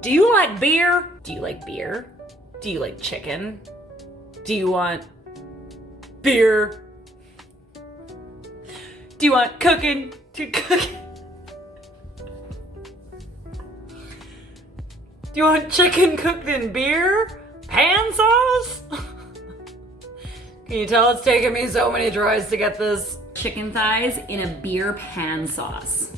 Do you like beer? Do you like beer? Do you like chicken? Do you want beer? Do you want cooking? Do you want chicken cooked in beer? Pan sauce? Can you tell it's taken me so many tries to get this? Chicken thighs in a beer pan sauce.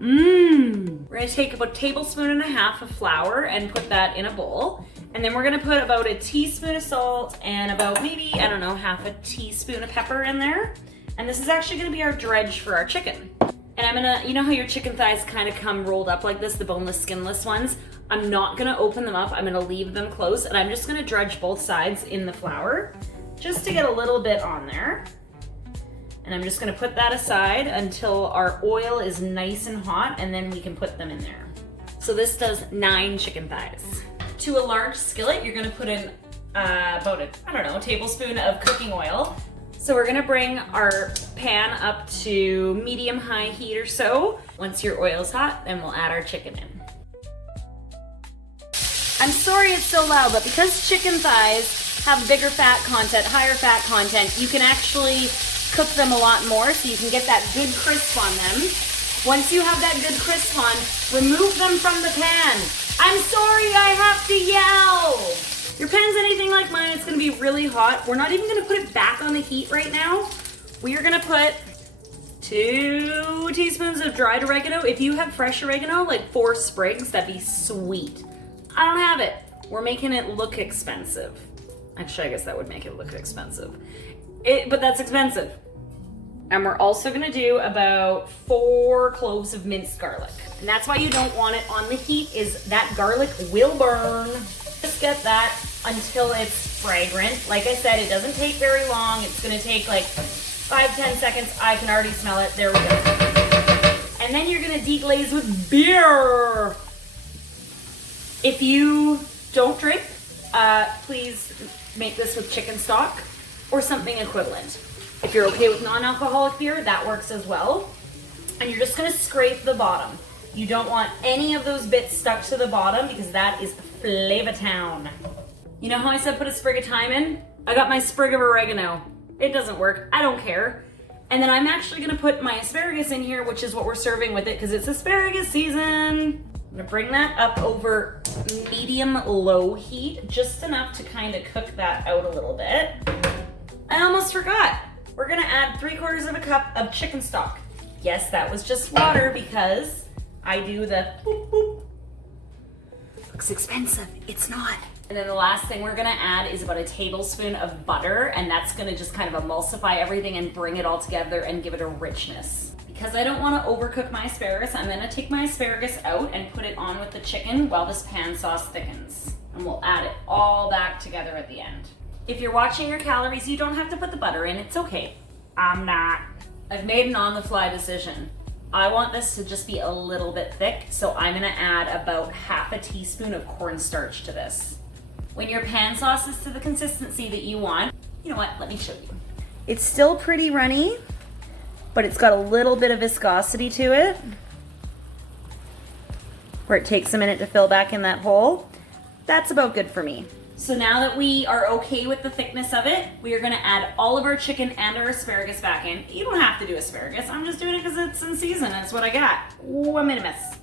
We're gonna take about 1.5 tablespoons of flour and put that in a bowl. And then we're gonna put about 1 teaspoon of salt and about maybe, I don't know, 1/2 teaspoon of pepper in there. And this is actually gonna be our dredge for our chicken. And I'm gonna, you know how your chicken thighs kind of come rolled up like this, the boneless, skinless ones? I'm not gonna open them up, I'm gonna leave them closed, and I'm just gonna dredge both sides in the flour just to get a little bit on there. And I'm just gonna put that aside until our oil is nice and hot, and then we can put them in there. So this does 9 chicken thighs. To a large skillet, you're gonna put in about a tablespoon of cooking oil. So we're gonna bring our pan up to medium-high heat or so. Once your oil's hot, then we'll add our chicken in. I'm sorry it's so loud, but because chicken thighs have bigger fat content, higher fat content, you can actually cook them a lot more so you can get that good crisp on them. Once you have that good crisp on, remove them from the pan. I'm sorry I have to yell. Your pan's anything like mine, it's gonna be really hot. We're not even gonna put it back on the heat right now. We are gonna put 2 teaspoons of dried oregano. If you have fresh oregano, like 4 sprigs, that'd be sweet. I don't have it. We're making it look expensive. Actually, I guess that would make it look expensive. But that's expensive. And we're also gonna do about 4 cloves of minced garlic. And that's why you don't want it on the heat, is that garlic will burn. Just get that until it's fragrant. Like I said, it doesn't take very long. It's gonna take like 5-10 seconds. I can already smell it. There we go. And then you're gonna deglaze with beer. If you don't drink, please make this with chicken stock or something equivalent. If you're okay with non-alcoholic beer, that works as well. And you're just gonna scrape the bottom. You don't want any of those bits stuck to the bottom because that is Flavor Town. You know how I said put a sprig of thyme in? I got my sprig of oregano. It doesn't work, I don't care. And then I'm actually gonna put my asparagus in here, which is what we're serving with it because it's asparagus season. I'm gonna bring that up over medium-low heat, just enough to kind of cook that out a little bit. I almost forgot. We're gonna add 3/4 cup of chicken stock. Yes, that was just water because I do the boop boop. Looks expensive, it's not. And then the last thing we're gonna add is about 1 tablespoon of butter, and that's gonna just kind of emulsify everything and bring it all together and give it a richness. Because I don't wanna overcook my asparagus, I'm gonna take my asparagus out and put it on with the chicken while this pan sauce thickens. And we'll add it all back together at the end. If you're watching your calories, you don't have to put the butter in, it's okay. I'm not. I've made an on-the-fly decision. I want this to just be a little bit thick, so I'm gonna add about 1/2 teaspoon of cornstarch to this. When your pan sauce is to the consistency that you want, you know what, let me show you. It's still pretty runny, but it's got a little bit of viscosity to it, where it takes a minute to fill back in that hole. That's about good for me. So now that we are okay with the thickness of it, we are gonna add all of our chicken and our asparagus back in. You don't have to do asparagus, I'm just doing it because it's in season, that's what I got. Ooh, I made a mess.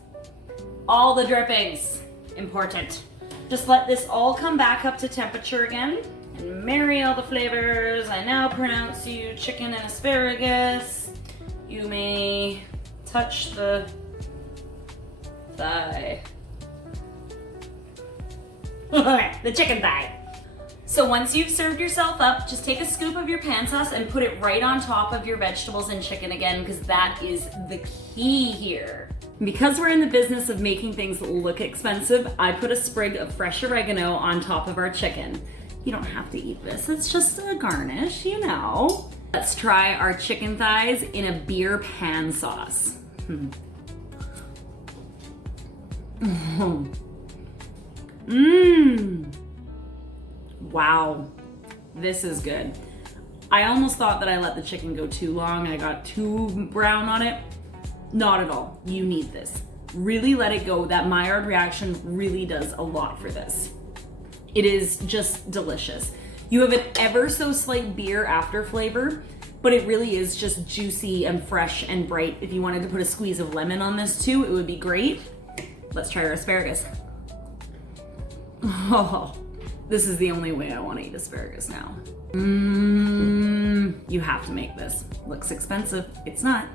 All the drippings, important. Just let this all come back up to temperature again and marry all the flavors. I now pronounce you chicken and asparagus. You may touch the thigh. The chicken thigh. So once you've served yourself up, just take a scoop of your pan sauce and put it right on top of your vegetables and chicken again, because that is the key here. Because we're in the business of making things look expensive, I put a sprig of fresh oregano on top of our chicken. You don't have to eat this, it's just a garnish, you know. Let's try our chicken thighs in a beer pan sauce. Wow, this is good. I almost thought that I let the chicken go too long. I got too brown on it. Not at all. You need this. Really let it go. That Maillard reaction really does a lot for this. It is just delicious. You have an ever so slight beer after flavor, but it really is just juicy and fresh and bright. If you wanted to put a squeeze of lemon on this too, it would be great. Let's try our asparagus. Oh, this is the only way I want to eat asparagus now. You have to make this. Looks expensive. It's not.